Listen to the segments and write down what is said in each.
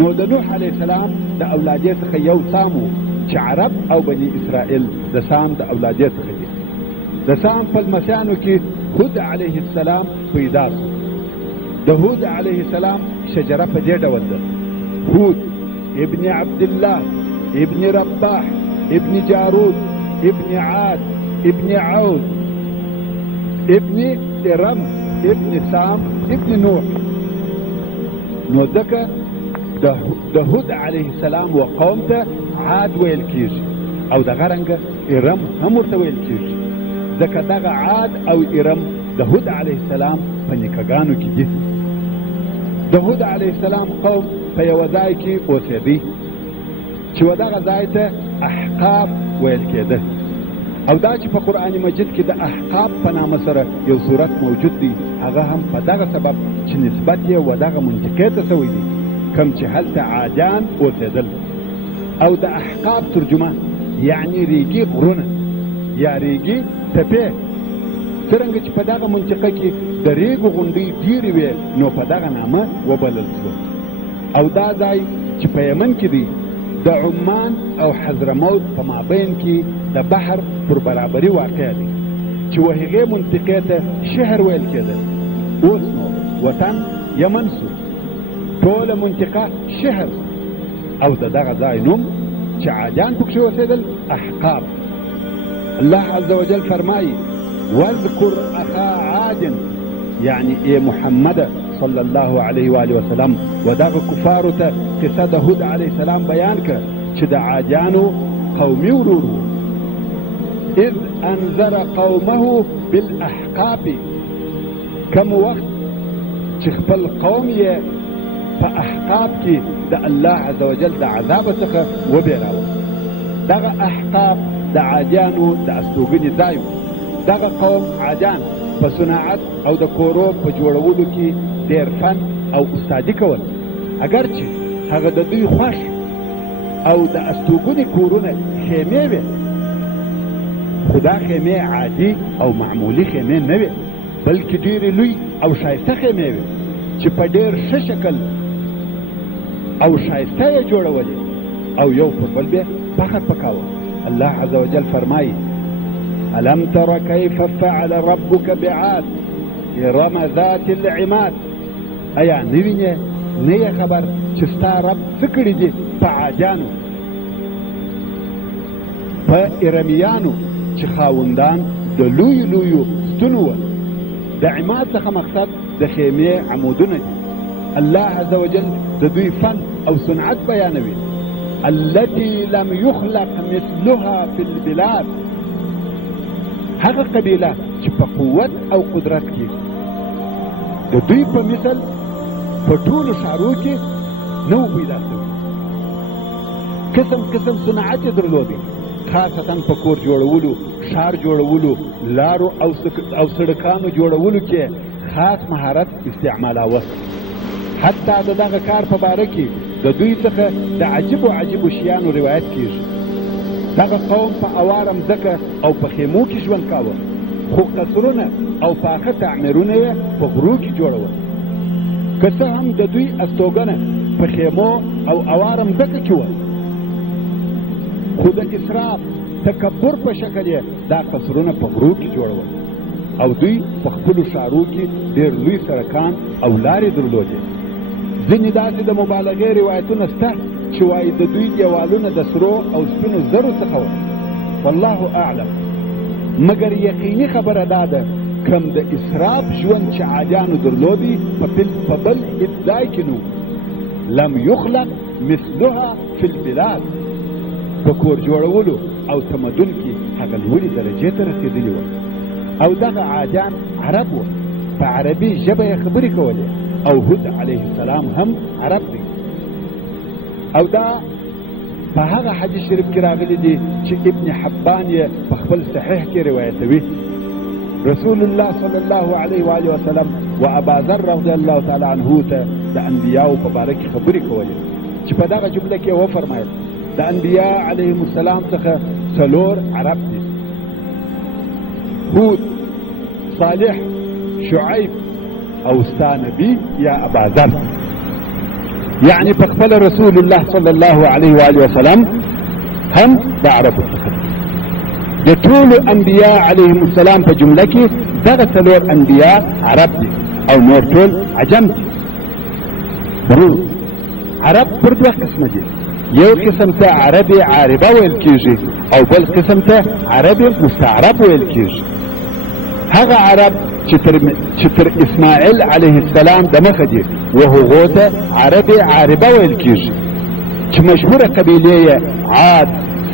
نو د نوح علیه السلام د اولادې څخه یو سام و چې عرب او بني اسرائیل د سام د اولادې څخه دي. د سام په لمسیانو کې هود علیه السلام پیدا شو. د هود علیه السلام شجره په دې ډول ده: هود ابن عبدالله ابن رباح ابن جارود ابن عاد ابن عود ابن ارم ابن سام ابن نوح. نو ځکه د هود علیه السلام و قوم ته عاد ویل کیږي او دغه رنګه ارم هم ورته ویل کیږي، ځکه دغه عاد او ارم د هود علیه السلام په نیکهګانو کې دي. د هود علیه السلام قوم په یوه ځای کې اوسېدی چې و دغه ځای ته احقاب ویل کېده، او دا چې په قرآن مجید کې د احقاب په نامه سره یو صورت موجود دی، هغه هم په دغه سبب چې نسبت یې و دغه منطقې ته شوی دی کوم چې هلته عادیان اوسېدل. او د احقاب ترجمه یعنی ریګي غرونه یا ریګي تپې، څرنګه چې په دغه منطقه کې د ریګو غونډۍ ډېرې وې نو په دغه نامه وبلل شوه. او دا ځای چې په یمن کې دی د عمان او حضرموت په مابین کې د بحر پر برابري واقع دی چې و هغې منطقې ته شهر ویل کېده. اوس نو وطن یمن سو، ټوله منطقه شهر، او د دغه ځای نوم چې عادیان پکښې اوسېدل احقاب. الله عز وجل فرمایي: واذكر اخا عاد، یعنی ای محمد صلی الله علیه و آله وسلم و دغه کفارو ته قصه د هود علیه السلام بیان کړه چې د عادیانو قومي ورور و. اذ انذر قومه بالاحقاب، کم وخت چې خپل قوم یې په احقاب کې د الله عز وجل د عذاب څخه وبېراوه. دغه احقاب د عادیانو د استوګنې ځای و. دغه قوم عادیان په صناعت او د کورو په جوړولو کې ډېر فن او استادي کول، اگر چې هغه د دوی خوښ او د استوګنې کورونه خیمې وې، خو دا خیمې عادي او معمولي خیمې نه وې، بلکې ډېرې لوی او ښایسته خیمې وې چې په ډېر ښه شکل او ښایسته یې جوړولې او یو پر بل بې فخر پکاوه. الله عز وجل فرمایي: ألم تر كيف فعل ربك بعاد إرم ذات العماد. ایا نوینه نه خبر چې ستا رب څه کړي دي په عادیانو، په ارمیانو چې خاوندان د لویو لویو ستنو وه. د عماد څخه مقصد د خیمې عمودونه دي. الله عز وجل د دوی فن او صنعت بیانوي: التي لم يخلق مثلها في البلاد. هغه قبیله چې په قوت او قدرت کې د دوی په مثل په ټولو ښارو کې نه و پیدا شوي. قسم قسم صنعت یې درلودی، خاصتا په کور جوړولو، ښار جوړولو، لارو او سړکانو جوړولو کې خاص مهارت استعمالاوه. حتی د دغه کار په باره کې د دوی څخه د عجیبو شیانو روایت کیږي. دغه قوم په اواره مځکه او په خیمو کې ژوند کاوه، خو قصرونه او پاخه تعمیرونه یې په غرو کې جوړول. که څه هم د دوی استوګنه په خیمو او اواره مځکه کې وه، خو د اسراف تکبر په شکل یې دا قصرونه په غرو کې جوړول، او دوی په خپلو ښارو کې ډېر لوی سړکان او لارې درلودې. ځینې داسې د مبالغې روایتونه شته چې وایي د دوی دیوالونه د سرو او سپینو زرو څخه وه. والله اعلم، مګر یقیني خبره دا ده کم د اسراف ژوند چې عادیانو درلودي په بل هېڅ ځای کې نه لم یخلق مثلها فی البلاد. په کور جوړولو او تمدن کې هغه لوړې درجې ته رسېدلي وه. او دغه عادیان عرب وه، په عربي ژبه یې خبرې کولې، او هود علیه السلام هم عرب دی. او دا په هغه حدیث شریف کې راغلی دی چې ابن حبان یې په خپل صحیح کې روایتوي. رسول الله صلی الله علیه و آله وسلم و ابا ذر رضی الله تعالی عنه ته د انبیاو په باره کې خبرې کولې چې په دغه جمله کې وفرمایل: د انبیا علیهم السلام څخه 4 عرب دي: هود، صالح، شعیب او ستا نبی یا ابا ذر. يعني پخپل رسول الله صلی الله علیه و آله وسلم هم د عربو څخه د ټولو انبیاء علیهم السلام په جمله کې دغه څلور انبیاء عرب دي او نور ټول عجم دي. عرب پر دوه قسمه دي، یو قسم ته عربي عاربه ویل کیږي او بل قسم ته عربي مستعرب ویل کیږي. هغه عرب چې تر اسماعیل علیه السلام د مخه دي وهغو ته عربي عاربه ویل کیږي، چې مشهوره قبیلې یې عاد،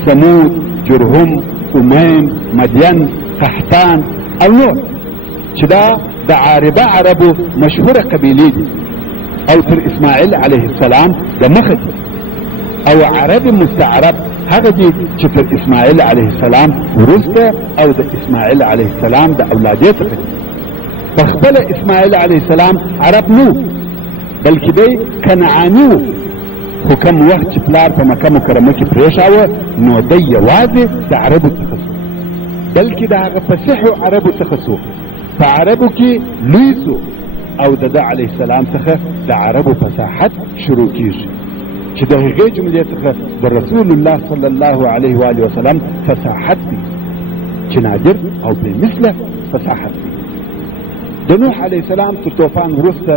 ثمود، جرهم، امیم، مدین، قحطان او نور، چې دا د عاربه عربو مشهوره قبیلې دي او تر اسماعیل علیه السلام د مخه دي. او عربي مستعرب هغه دي چې تر اسماعیل علیه السلام وروسته او د اسماعیل علیه السلام د اولادې څخه دي. پخپل اسماعیل علیه السلام عرب نو بلکې دی کنعاني و، خو کوم وخت چې پلار په مکه مکرمه کې پرېښاوه نو دی یوازې د عربو څخه سو، بلکې د هغه فصیحو عربو څخه سو، په عربو کې لوی سو او د ده علیه السلام څخه د عربو فصاحت شروع کیږي، چې د هغې جملې څخه د رسول الله صلی الله علیه و آله وسلم فصاحت دی، چې نادر او بې مثله فصاحت دی. د نوح علیه السلام تر طوفان وروسته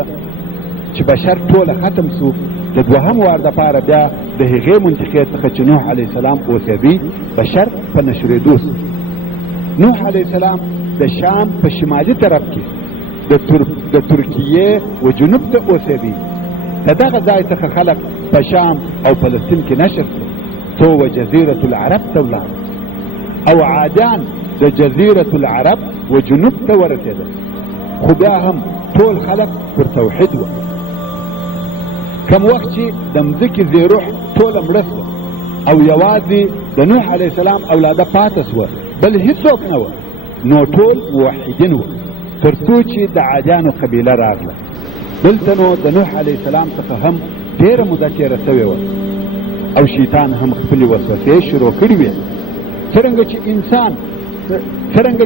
چې بشر ټوله ختم سو، د دوهم وار دپاره بیا د هغې منطقې څخه چې نوح علیه السلام اوسېدی بشر په نشرېدو سو. نوح علیه السلام د شام په شمالي طرف کې د ترکیې و جنوب ته اوسېدی. د دغه ځای څخه خلق په شام او فلسطین کې نشر سو، تو و جزیرة العرب ته ولاړ، او عادیان د جزیرة العرب و جنوب ته ورسېدل، خو بیا هم ټول خلق پر توحید و. کم وخت چې د مځکې زیروح ټوله مړه سوه او یوازې د نوح علیه السلام اولاده پاته سوه، بل هیڅوک نه وه، نو ټول موحدین وه، تر څو چې د عادیانو قبیله راغله. دلته نو د نوح علیه السلام څخه هم ډېره موده تېره سوې وه او شیطان هم خپلې وسوسې شروع کړې وې. څرنګه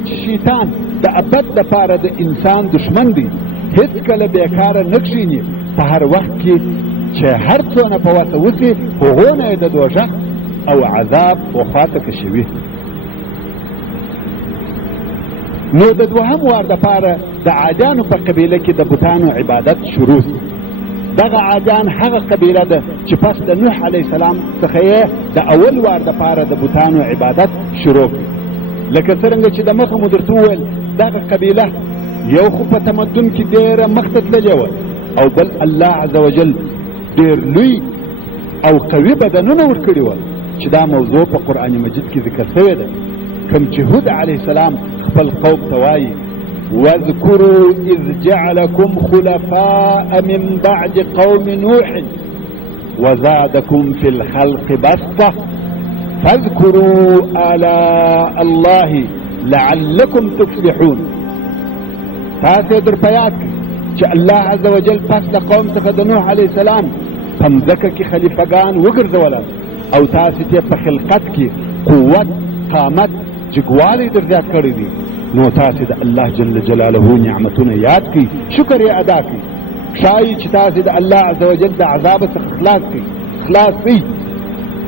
چې شیطان د ابد دپاره د انسان دشمن دی، هېڅکله بېکاره نه کښېني، په هر وخت کې چې هر څونه په وسه وسي هغو نه یې د دوژخ او عذاب وخواته کشوي. نو د دوهم وار دپاره د عادیانو په قبیله کې د بوتانو عبادت شروع سو. دغه عادیان هغه قبیله ده چې پس د نوح علیه السلام څخه یې د اول وار دپاره د بوتانو عبادت شروع کړ. لکه څرنګه چې د مخه مو درته وویل دغه قبیله یو خو په تمدن کې ډېره مخته تللې وه او بل الله عز وجل ډېر لوی او قوي بدنونه ورکړي وه، چې دا موضوع په قرآن مجید کې ذکر شوې ده. کوم چې هود علیه السلام خپل قوم ته وایي واذکروا اذ جعلکم خلفاء من بعد قوم نوح وزادکم فی الخلق بسطة فاذکروا آلاء الله لعلکم تفلحون. تاسې در په یاد کړئ چې الله عز وجل پس د قوم څخه د نوح علیه السلام په مځکه کې خلیفګان وګرځول او تاسې ته په خلقت کې قوت، قامت، جګوالی در زیات کړی دي، نو تاسې د الله جل جلاله نعمتونه یاد کړئ، شکر یې ادا کړئ. ښایي چې تاسې د الله عز وجل د عذاب څخه خلاص کړئ.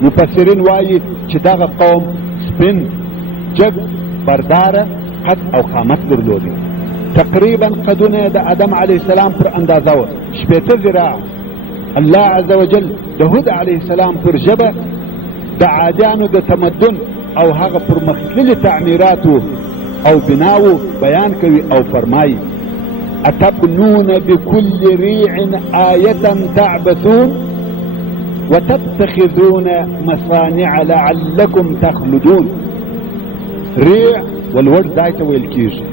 مفسرین وایي چې دغه قوم سپین، جګ، برداره، قد او قامت درلودي. تقریبا قدونه د آدم علیه السلام پر اندازه وه، 80 ذراع. الله عز وجل د هود علیه السلام پر ژبه د عادیانو د تمدن او هغه پر مختلفو تعمیراتو او بناو بیان کوي او فرمایي اتبنون بكل ريع آية تعبثون وتتخذون مصانع لعلكم تخلدون. ريع والورد ځای ته ویل کیږي.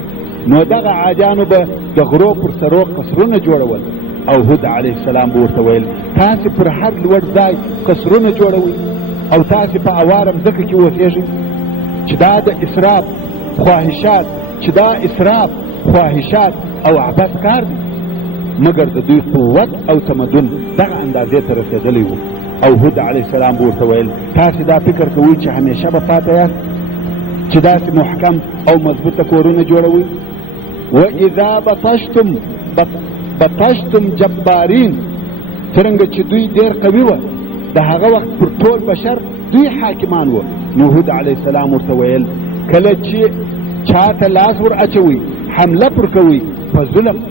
نو دغه عادیانو به د غرو پر سرو قصرونه جوړول او هود علیه السلام به ورته ویل تاسې پر هر لوړ ځای قصرونه جوړوئ او تاسې په اواره مځکه کې اوسېږئ، چې دا د اسراف خواهشات او عبث کار دی. مګر د دوی قوت او تمدن دغه اندازې ته رسېدلی و او هود علیه السلام به ورته ویل تاسې دا فکر کوئ چې همیشه به پاته یاست، چې داسې محکم او مضبوطه کورونه جوړوئ. واذا بطشتم جبارین څرنګه چې دوی ډېر قوي وه د هغه وخت پر ټول بشر دوی حاکمان وه نو هود علیه السلام ورته ویل کله چې چاته لاس ور اچوي حمله پر کوي په ظلم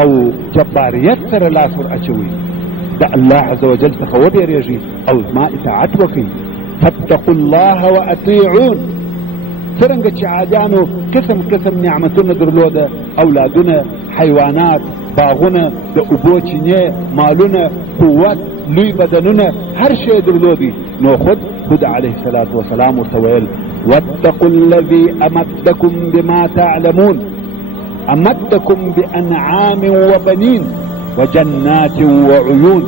او جباریت سره لاس ور اچوي د الله عز وجل څخه وبېرېږي او زما اطاعت وکړي فاتقوا الله واطيعون څرنګه چې عادیانو قسم قسم نعمتونه درلوده اولادونه حیوانات باغونه د اوبو چینې مالونه قوت لوی بدنونه هر شی درلودي نو خود هود علیه الصلاة والسلام ورته ویل واتقوا الذي امدكم بما تعلمون امدكم بانعام وبنين وجنات وعيون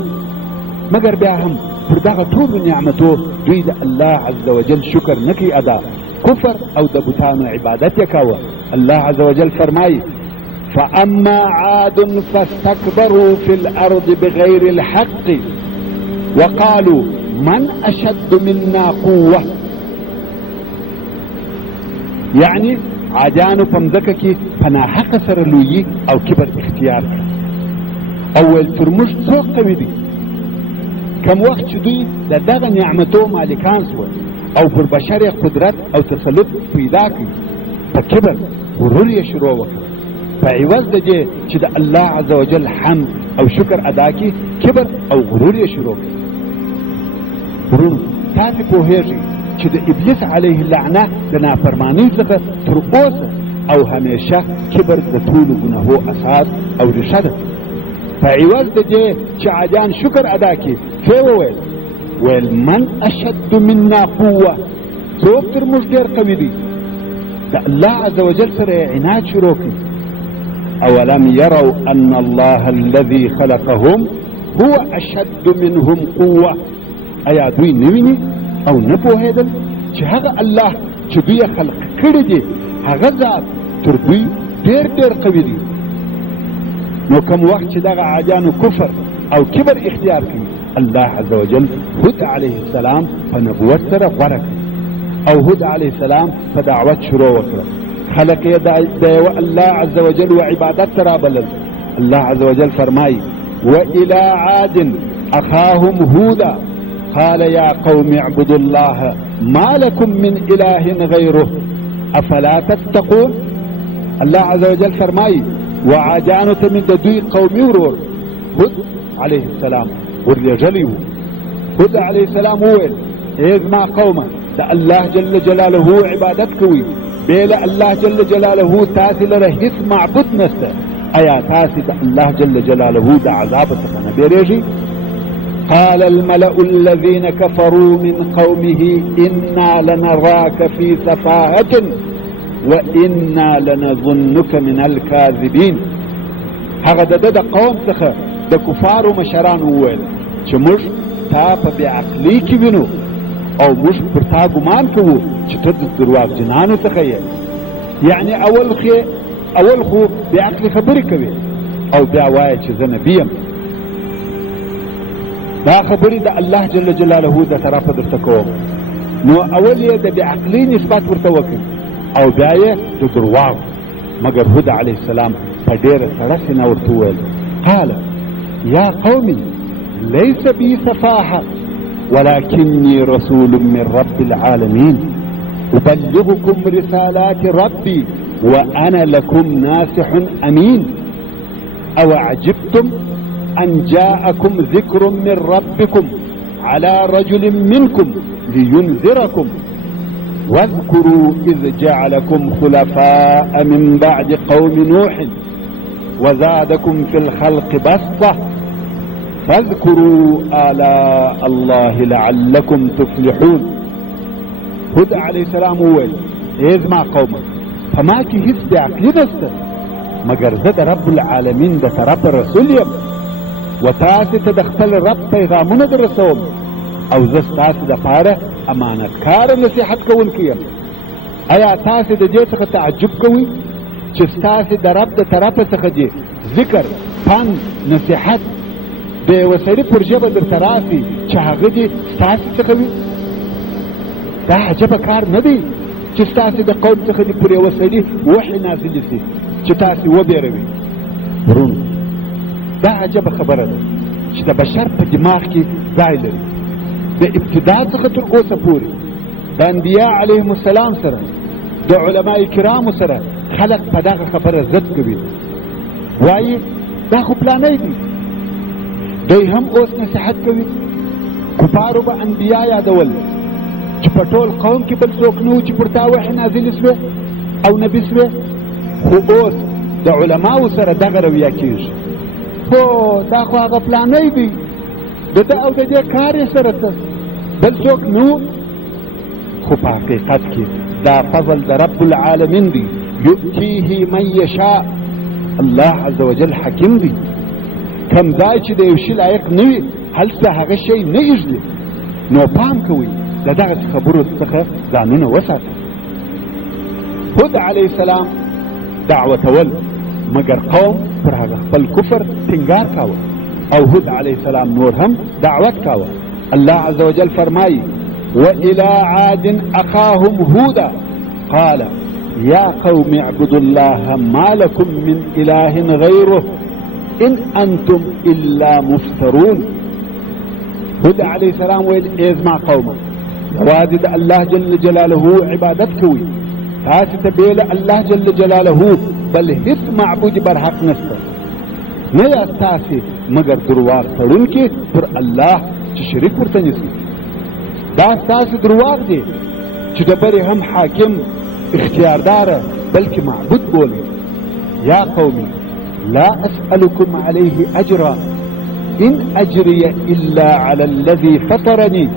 مگر بیا هم پر دغه ټولو نعمتو دوی د الله عز وجل شکر نکي ادا کفر او د بوتانو عبادت یې کاوه الله عز وجل فرمایي فأما عاد فاستكبروا في الأرض بغير الحق وقالوا من أشد منا قوة يعني عادیانو په مځکه کې پناحقه سره لویي او کبر اختیار کړ او ویل تر موږ څوک قوي دي کم وخت چې دوی د دغه نعمتو مالکان سول او پر بشر قدرت او تسلط پیدا کړي په کبر غرور یې شروع وکړ په عوض د دې چې د الله عز وجل حمد او شکر ادا کړي کبر او غرور یې شروع کړ ورونو تاسې پوهېږئ چې د ابلیس علیه اللعنه د نافرمانۍ څخه تر اوسه او همیشه کبر د ټولو ګناهو اساس او ریښه ده په عوض د دې چې عادیان شکر ادا کړي څه ویل من اشد منا قوه څوک تر موږ ډېر قوي دي د الله عز وجل سره یې عناد شروع کړي اولم يروا ان الله الذي خلقهم هو اشد منهم قوه ایا دوی نه ویني او نه پوهېدل چې هغه الله چې دوی خلق کړي دي هغه ذات تر دوی ډېر ډېر قوي دي نو کوم وخت چې دغه عادیانو کفر او کبر اختیار کړي الله عز وجل هود علیه السلام په نبوت سره غوره کړي او هود علیه السلام په دعوت شروع وکړه خلق یې د یوه الله عز وجل و عبادت ته رابلل الله عز وجل فرمایي وإلى عاد أخاهم هودا قال يا قوم اعبدوا الله ما لكم من إله غيره أفلا تتقون الله عز وجل فرمایي وعادیانو ته مې د دوی قومي ورور هود علیه السلام ورلېږلی و هود علیه السلام وویل ای زما قومه د الله جل جلاله عبادت کوئ بې له الله جل جلاله تاسې لره هیڅ معبود نشته ایا تاسې د الله جل جلاله د عذاب څخه نه بیریږئ قال الملأ الذين كفروا من قومه إنا لنراك في سفاهة وإنا لنظنك من الكاذبين هغه د قوم څخه د کفارو مشران وویل چې موږ تا په بې عقلۍ کې وینو او موږ پر تا ګمان کوو چې ته د درواغجنانو څخه یې یعنې اول خو بې عقلې خبرې کوي او بیا وایه چې زه نبي یم دا خبرې د الله جل جلاله د طرفه درته کوم نو اول یې د بې عقلۍ نسبت ورته وکړي او بیا یې د درواغ مګر هود علیه السلام په ډېره سړه سینه ورته وویل قال يا قومي ليس بي سفاهة ولكني رسول من رب العالمين أبلغكم رسالات ربي وأنا لكم ناصح أمين أوعجبتم أن جاءكم ذكر من ربكم على رجل منكم لينذركم واذكروا إذ جعلكم خلفاء من بعد قوم نوح وزادكم في الخلق بسطة فاذكروا آلاء الله لعلكم تفلحون هود عليه السلام وویل ای زما قومه په ما کې هیڅ بې عقلي نشته مګر زه د رب العالمین د طرفه رسول یم و تاسې ته د خپل رب پیغامونه در رسوم او زه ستاسې دپاره امانتکاره نصیحت کوونکی یم ایا تاسې د دې څخه تعجب کوئ چې ستاسې د رب د طرفه څخه دې ذکر پند نصیحت د یوه سړي پر ژبه درته راسي چې هغه دې ستاسې څخه وي دا عجبه کار نه دی چې ستاسې د قوم څخه دې پر یوه سړي وحي نازلې سي چې تاسې وبېروي ورونو دا عجبه خبره ده چې د بشر په دماغ کې ځای لري. د ابتدا څخه تر اوسه پورې د انبیاء علیهم السلام سره د علماء کرامو سره خلق په دغه خبره ضد کوي، وایي دا خو پلانی دي. دوی هم اوس نصیحت کوي. کفارو به انبیا یادول چې په ټول قوم کې بل څوک نه و چې پر تا وحی نازلې سوې او نبي سوې، خو اوس د علماو سره دغه رویه کېږي. هو دا خو هغه پلانی دی، د ده او د دې کار یې سره څه، بل څوک نه و. خو په حقیقت کې دا فضل د رب العالمین دی، یؤتیه من یشاء. الله عز وجل حکیم دی، کم ځای چې د یو شي لایق نه وي هلته هغه شی نه ایږدي. نو پام کوئ د دغه خبرو څخه ځانونه وساتئ. هود علیه السلام دعوتول، مګر قوم پر هغه خپل کفر ټینګار کاوه، او هود علیه السلام نور هم دعوت کاوه. الله عز وجل فرمایي وإلى عاد أخاهم هودا قال يا قوم اعبدوا الله ما لكم من إله غيره إن أنتم إلا مفترون. هود عليه السلام ويل إزمع قومه وادد الله جل جلاله عبادت کوي، تاسو ته بیل الله جل جلاله بل هیڅ معبود برحق نشته، نه یاست تاسو مگر درواغ تړونکي پر الله چې شریک ورته نیسي. دا تاسو درواغ دي چې د بری هم حاکم اختیارداره بلکې معبود بولي. یا قومي لا أسألكم عليه أجرا إن أجري إلا على الذي فطرني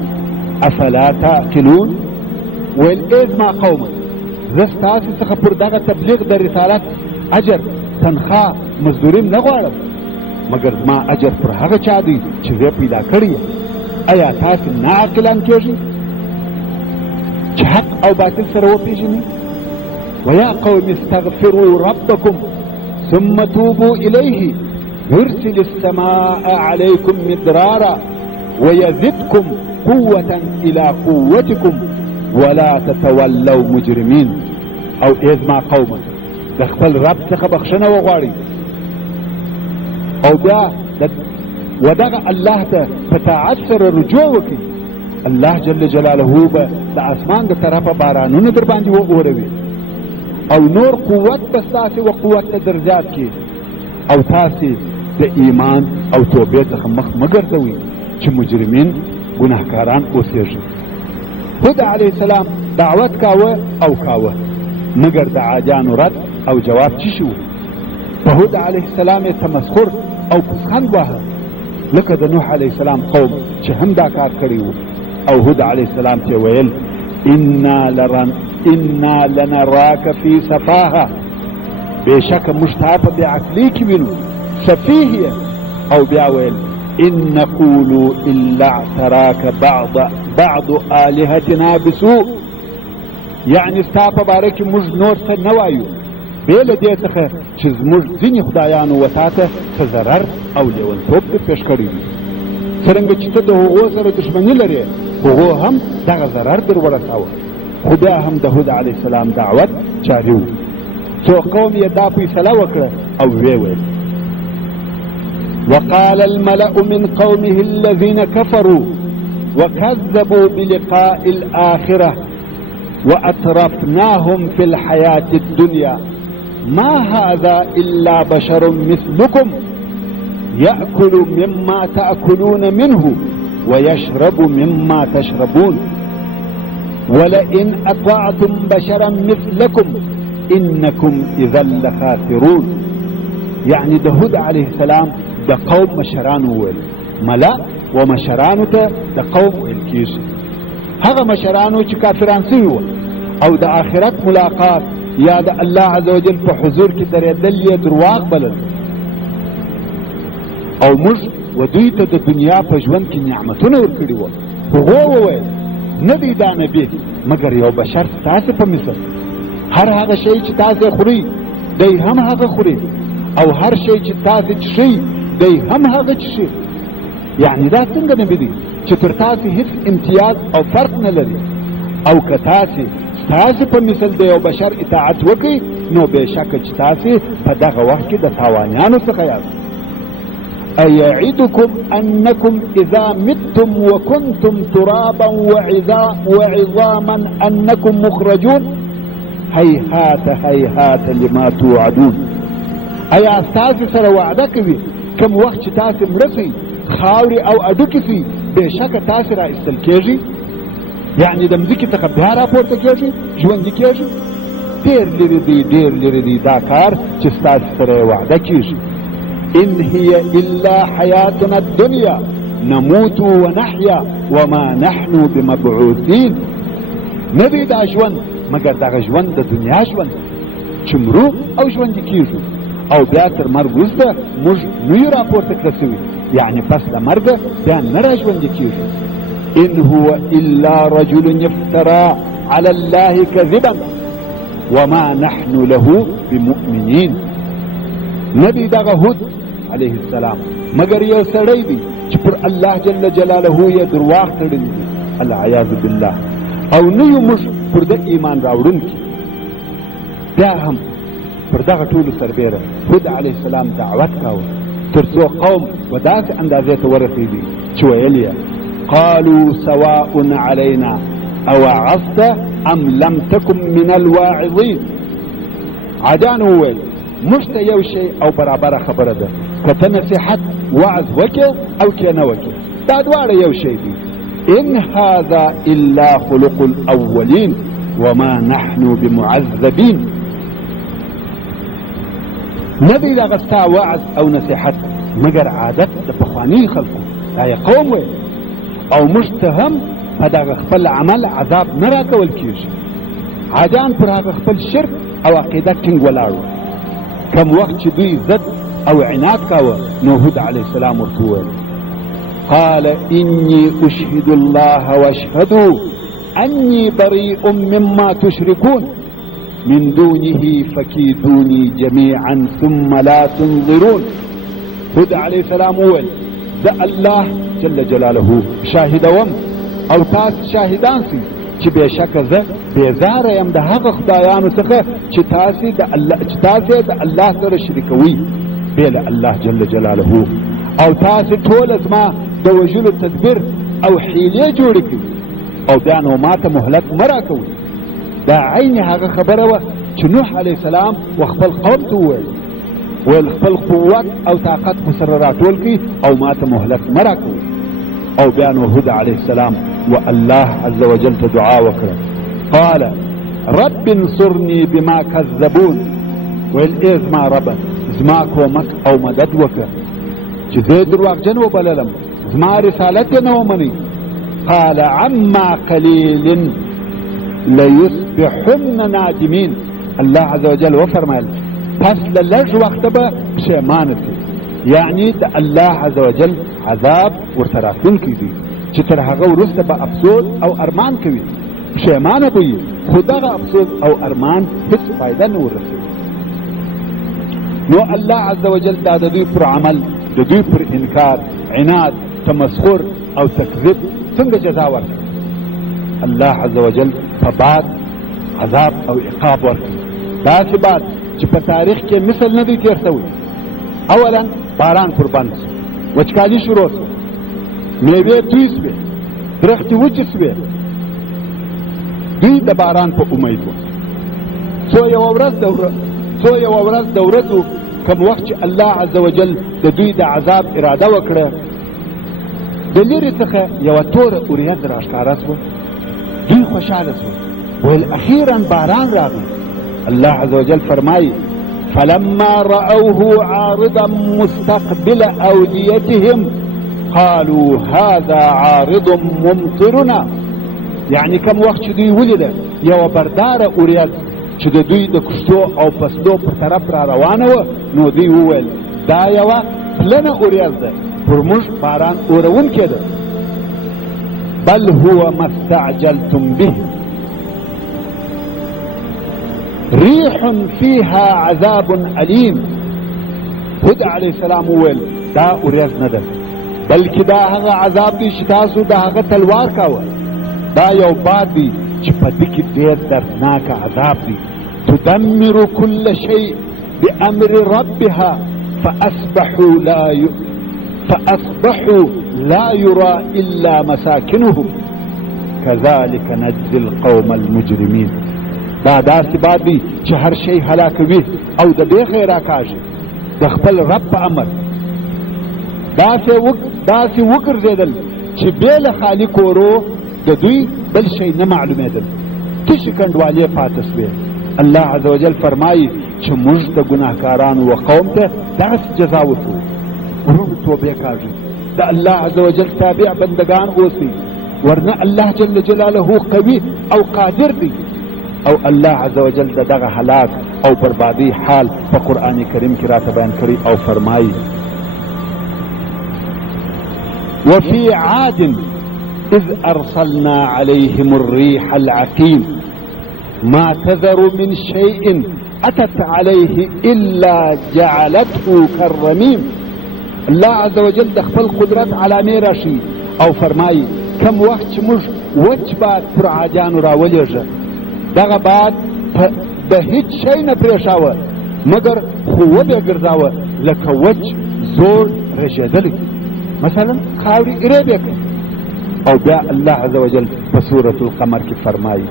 أفلا تعقلون. والإذ ما قوما زستاسي څخه پر دغه تبلیغ د رسالت اجر تنخواه مزدوریم نه غواړم، مګر ما اجر پر هغه چا دی چې زه پیدا کړی. ایا تاسو نه عاقلان کېږئ چې حق او باطل سره وپېژنئ؟ ويا قوم استغفروا ربكم ثم توبوا إليه يرسل السماء عليكم مدرارا ويزدكم قوة إلى قوتكم ولا تتولوا مجرمين. او ازما قوما د خپل رب څخه بخښنه وغواړئ او بیا ودغه الله ته په طاعت سره رجوع وکړئ. الله جل جلاله به د اسمان د طرفه بارانونه در باندې وغوروي او نور قوت به ستاسې و قوت ته درجات کې، او تاسې د ایمان او توبې څخه مخ مه ګرځوئ چې مجرمین ګناهکاران اوسېږي. هود علیه السلام دعوت کاوه او کاوه، مګر د عاجانو رد او جواب چی شو؟ په هود علیه السلام یې تمسخر او پسخند واهه، لکه د نوح علیه السلام قوم چې هم دا کار کړی و. او هود علیه السلام ته ویل انا لنراک فی سفاهه، بېشکه موږ تا په بې عقلۍ کې وینو، سفیه. او بیا ویل ان نقولو الا اعتراک بعض آلهتنا بسوء، یعنی ستا په باره کې موږ نور څه نه وایو بې له دې څخه چې زموږ ځینې خدایانو و تا ته څه ضرر او لیونتوب در پېښ کړی وي. څرنګه چې ته د هغو سره دښمني لرې، هغو هم دغه ضرر در ورساوه. خو بیا هم د هود علیه السلام دعوت جاري و. څو قوم یې دا فیصله وکړه او ویې ویل وقال الملأ من قومه الذين كفروا وكذبوا بلقاء الآخرة وأترفناهم في الحياة الدنيا ما هذا إلا بشر مثلكم يأكل مما تأكلون منه ويشرب مما تشربون ولئن أطعتم بشرا مثلكم إنكم إذا لخاسرون. يعني داود عليه السلام د قوم مشرانو ویل، ملا و مشرانو ته د قوم ویل کېږي. هغه مشرانو چې کافران سوي وو او د آخرت ملاقات یا د الله عز وجل په حضور کې درېدل یې درواغ بلل، او موږ و دوی ته د دنیا په ژوند کې نعمتونه ورکړي وو. هغو وویل نه دی دا نبي مګر یو بشر ستاسې په مثل، هر هغه شی چې تاسې خورئ دی هم هغه خوري، او هر شی چې تاسې څښئ دی هم هغه څښي. یعنی دا څنګه نبي دی چې تر تاسې هیڅ امتیاز او فرق نه لري، او که تاسې په مثل د یو بشر اطاعت وکړئ نو بېشکه چې تاسې په دغه وخت کې د تاوانیانو څخه یاست. أيعدكم أنكم إذا متم وكنتم ترابا وعظاما أنكم مخرجون هيهات هيهات لما توعدون. ایا تاسو سره وعده کوي کوم وخت چې تاسو مرسي خاوري او اډوکی سي بشک تاسو را استل کېږي، یعنی د مځکې څخه بیا راپورته کېږي، ژوند کېږي. ډېر لري دی دا کار چې تاسو سره وعده کېږي. ان هي الا حياتنا الدنيا نموت ونحيا وما نحن بمبعوثين. نبي دا ژوند مگر دغه ژوند د دنیا ژوند چې مرو او ژوند کېږو او بیا تر مرګ وروسته موږ نه یو راپورته کړه سوي، یعنی پس د مرګه بیا نه را ژوندي کېږو. ان هو الا رجل افترى على الله كذبا وما نحن له بمؤمنين. نبي دغه هود عليه السلام مگر یو سړی دی چې پر الله جل جلاله یې درواغ تړلی دی، العیاذ بالله. او نه یو موږ پر د ایمان راوړونکي. بیا هم پر دغه ټولو سربیره هود علیه السلام دعوت کاوه تر څو قوم و داسې اندازې ته ورسېدي چې ویل یې قالوا سواء علينا اوعظت ام لم تكن من الواعظين. عادیان وویل موږ ته یو شی او برابره خبره ده، که ته نصیحت وعظ وکې او کې نه وکې، دا دواړه یو شی دي. ان هذا الا خلق الاولين وما نحن بمعذبين. ندی دغه ستا وعظ او نصیحت مگر عادت د پخواني خلقو، دا یې قوم وی، او موږ ته هم په دغه خپل عمل عذاب نه راکول کېږي. عادیان پر هغه خپل شرک او عقیده ټینګ ولاړ وو. کم وخت چې دوی ضد او عناد کاوه نو هود علیه السلام ورته وویل قال إني أشهد الله واشهدوا أني بريء مما تشركون من دونه فكيدوني جميعا ثم لا تنظرون. هود عليه السلام وویل ذا الله جل جلاله شاهدوم او تاس شاهدان سي چې بشک زه بیزاره یم د هغه خدایانو څخه چې تاسې د الله سره شریکوي بېله الله جل جلاله، او تاسې ټول زما د وژلو تدبیر او حیلې جوړې کړي او بیا نو ماته مهلت مه راکوئ. دا عین هغه خبره وه چې نوح علیه السلام و خپل قوم ته وویل خپل قوت او طاقت په سره راټول کړي او ماته مهلت مه راکوئ. او بیا نو هود علیه السلام و الله عز وجل ته دعا وکړه قال رب انصرني بما كذبون. ویل ای زما ربه زما کومک او مدد وکړه چې زه درواغجن وبللم، زما رسالت یې نه ومنئ. قال عما قليل ليصبحن نادمين. الله عز وجل وفرمایل پس له لږ وخته به پښیمانه شي، یعنی د الله عز وجل عذاب ورته راتلونکی دی چې تر هغه وروسته به افسوس او ارمان کوي، پښیمانه به وي، خو دغه افسوس او ارمان هیڅ فایده نه ورسوي. نو الله عز وجل دا د دوی پر عمل، د دوی پر انکار، عناد، تمسخر او تکذیب څنګه جزا ورکړي. الله عز وجل په بعد عذاب او عقاب ورکړي، داسې بعد چې په تاریخ کې مثل نه دی تېر شوی. اولا باران پر بند شو، وچکالي شروع شو، میوې توی شوې، درختې وچې شوې. دوی د باران په امید وو. څو یوه ورځ د ورځو کوم وخت چې الله عز وجل د دوی د عذاب اراده وکړه، د لرې څخه یوه توره اوریځ راښکاره شوه. دوی خوشحاله شول، ویل اخیرا باران راغی. الله عز وجل فرمایي فلما رأوه عارضا مستقبل أوديتهم قالوا هذا عارض ممطرنا. یعنی کم وخت چې دوی ولیده یوه برداره اوریځ چې د دوی د کښتو او فصلو په طرف را روانه وه، نو دوی وویل دا یوه پلنه اوریځ ده، پر موږ باران اورونکی ده. بل هو ما استعجلتم به ريح فيها عذاب أليم. هود عليه السلام وویل دا اوریځ نه ده، بلکې دا هغه عذاب دی چې تاسو د هغه تلوار کاوه. دا یو باد دی چې په دې کې ډېر دردناک عذاب دی. تدمر كل شيء بأمر ربها فأصبحوا لا يرى إلا مساكنهم كذلك نجزي القوم المجرمين. دا داسې باد دی چې هر شی هلاکوي او د بیخې راکاږي د خپل رب په امر. داسې وګرځېدل چې بې له خالق ورو د دوی بل شی نه معلومېدل، تشې کنډوالې پاته سوې. الله عز وجل فرمایي چې موږ د ګناهکارانو و قوم ته داسې جزا ورکوو. ورونو توبې کاږي، د الله عز وجل تابع بندگان اوسئ، ورنه الله جل جلاله قوي او قادر دی. او الله عز وجل دغه هلاک او بربادی حال په قرآن کریم کې راته بیان کړی او فرمایي وفي عاد إذ أرسلنا عليهم الريح العقيم ما تذر من شيء أتت عليه إلا جعلته كالرميم. الله عز وجل د خپل قدرت علامې راشي او فرمایي کم وخت چې موږ وچ باد پر عادیانو راولېږه، دغه باد د هیڅ شی نه پرېښاوه مګر خو وبې ګرځاوه لکه وچ زوړ رژېدلی، مثلا خاورې ایرې کړ. او بیا الله عز وجل په سورة القمر کې فرمایي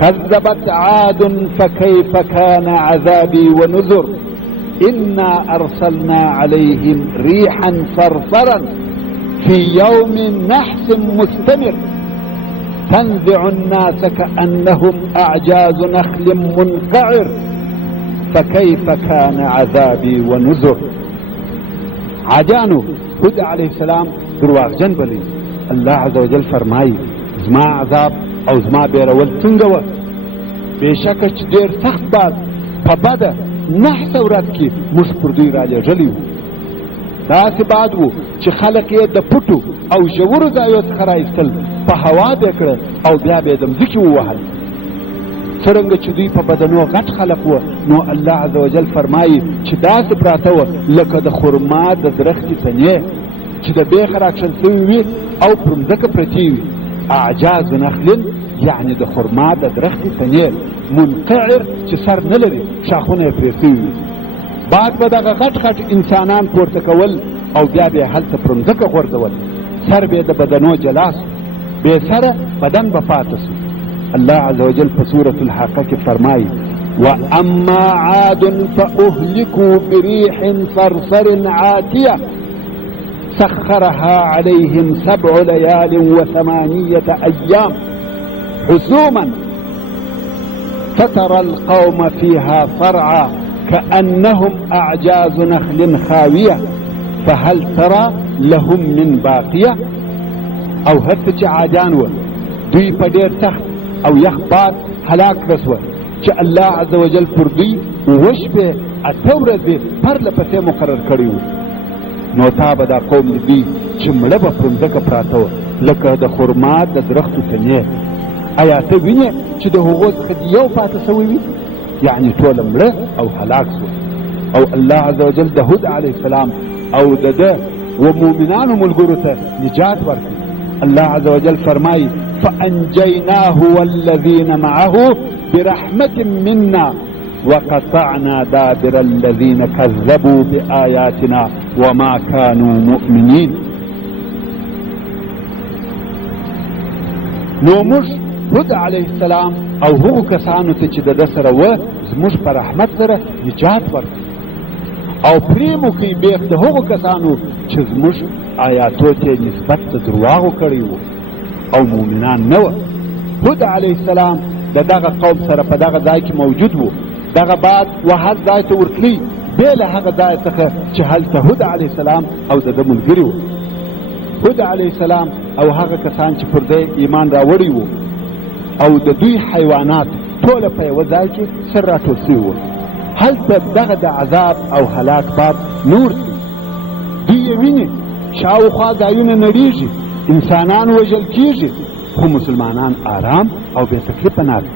كذبت عاد فكيف كان عذابي ونذر إنا أرسلنا عليهم ريحا صرصرا في يوم نحس مستمر تنزع الناس كأنهم أعجاز نخل منقعر فكيف كان عذابي ونذر. عادیانو هود علیه السلام درواغجن بلی. الله عز وجل فرمایي زما عذاب او زما بیرول څنګه وه؟ بېشکه چې ډېر سخت باد په بده نحسه ورځ کې موږ پر دوی رالیږلی وو. داسې باد و چې خلک یې د پټو او ژورو ځایو څخه رایستل، په هوا به یې کړه او بیا به یې د مځکې ووهل. څرنګه چې دوی په بدنو غټ خلق وه، نو الله عز وجل فرمایي چې داسې پراته وه لکه د خرما د درختې تنې چې د بیخه راکشل سوي وي او پر مځکه پرتې وي. اعجاز نخل یعنې د خرما د درختې تنې، منقعر چې سر نه لري، شاخونه یې پرې سوي وي. باد به دغه غټ غټ انسانان پورته کول او بیا به یې هلته پر مځکه غورځول، سر به یې د بدنو جلا سو، بې سره بدن به پاته سو. الله عز وجل في سورة الحاقة فرماي وأما عاد فأهلكوا بريح صرصر عاتية سخرها عليهم 7 ليال و8 أيام حسوما فترى القوم فيها صرعى كأنهم أعجاز نخل خاوية فهل ترى لهم من باقية. او هرڅه عادیان و دوی په ډېر سخت او یخ باد هلاک رسوه چې الله عز وجل پر دوی وشپې 8 ورځې پرله پسې مقرر کړي وو. نو تا به دا قوم د دوی چې مړه به پر مځکه پراته وه لکه د خرما د درختو تنې. ایا ته وینې چې د هغو څخه یو پاته سوی وي؟ یعنې ټوله مړه او هلاک سوه. او الله عز وجل د هود علیه السلام او د ده و مؤمنانو ملګرو ته نجات ورکړي. الله عز وجل فرمایي فأنجيناه والذين معه برحمة منا وقطعنا دابر الذين كذبوا بآياتنا وما كانوا مؤمنين. نو موږ هود علیه السلام او هغو کسانو ته چې د ده سره وه زموږ په رحمت سره نجات ورکړي او پرې مو کوي بیخ د هغو کسانو چې زموږ آیاتو ته نسبت د درواغو کړی وو او مؤمنان نه وه. هود علیه السلام د دغه قوم سره په دغه ځای کې موجود وو. دغه باد وهل ځای ته ورتلی بې له هغه ځای څخه چې هلته هود علیه السلام او د ده ملګري وو. هود علیه السلام او هغه کسان چې پر دی ایمان راوړي وو او د دوی حیوانات ټوله په یوه ځای کې سر راټول سوي وو. هلته دغه د عذاب او هلاک باد نور دی. دوی یې ویني شاوخوا ځایونه نړېږي، انسانان وژل کېږي، خو مسلمانان آرام او بې تکلیفه ناست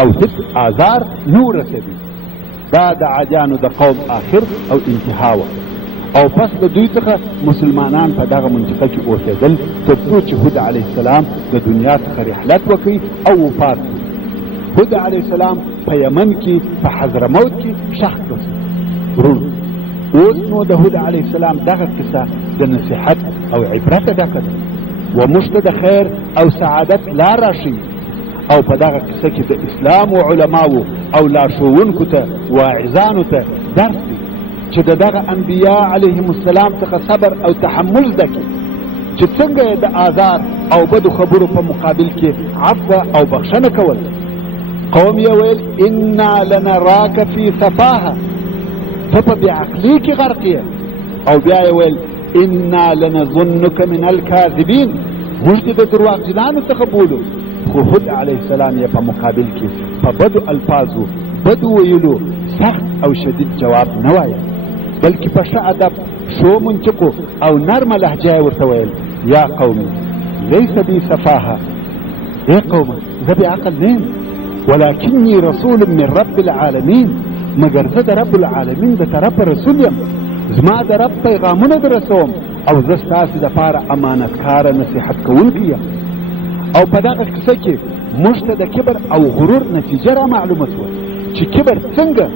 او هیڅ آزار نه ورسوي. دا د عادیانو د قوم آخر او انتها وه. او پس د دوی څخه مسلمانان په دغه منطقه کې اوسېدل تر څو چې هود علیه السلام د دنیا څخه رحلت وکړي او وفات شو. هود علیه السلام په یمن کې په حضرموت کې شخص رسول. اوس نو د هود علیه السلام دغه قصه د نصیحت او عبرت ډکه ده وموږ ته د خیر او سعادت لار راښیي او په دغه کیسه کې د اسلام و علماو او لارښوونکو ته واعظانو ته درس دی چې د دغه انبیا علیهم السلام څخه صبر او تحمل زده کړي چې څنګه یې د آزار او بدو خبرو په مقابل کې عفو او بخښنه کول. قوم یې ویل انا لنراک فی سفاهه، ته په بېعقلۍ کې غرق یې. او بیا یې ویل انا لنظنک من الکاذبین، موږ دې د درواغجنانو څخه بولو. خو هود علیه السلام یې په مقابل کې په بدو الفاظو بدو ویلو سخت او شدید جواب نه وایه، بلکې په ښه ادب ښو منطقو او نرمه لهجه یې ورته ویل یا قومي لیس بی سفاهه، ای قومه زه بې عقل نه یم، ولکنی رسول من رب العالمین، مګر زه د رب العالمین د طرفه رسول یم، زما د رب پیغامونه در رسوم او زه ستاسې دپاره امانتکاره نصیحت کوونکی یم. او په دغه کیسه کې موږ ته د کبر او غرور نتیجه را معلومه شوه چې کبر څنګه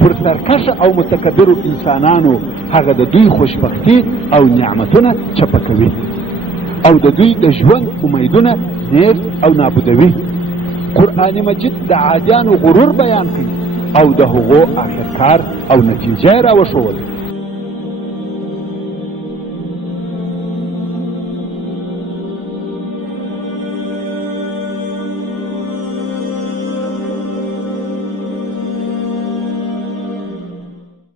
پر سرکشه او متکبرو انسانانو هغه د دوی خوشبختي او نعمتونه چپه کوي او د دوی د ژوند امیدونه نیست او نابودوي. قرآن مجید د عادیانو غرور بیان کوي او د هغو آخرکار او نتیجه را وښوله.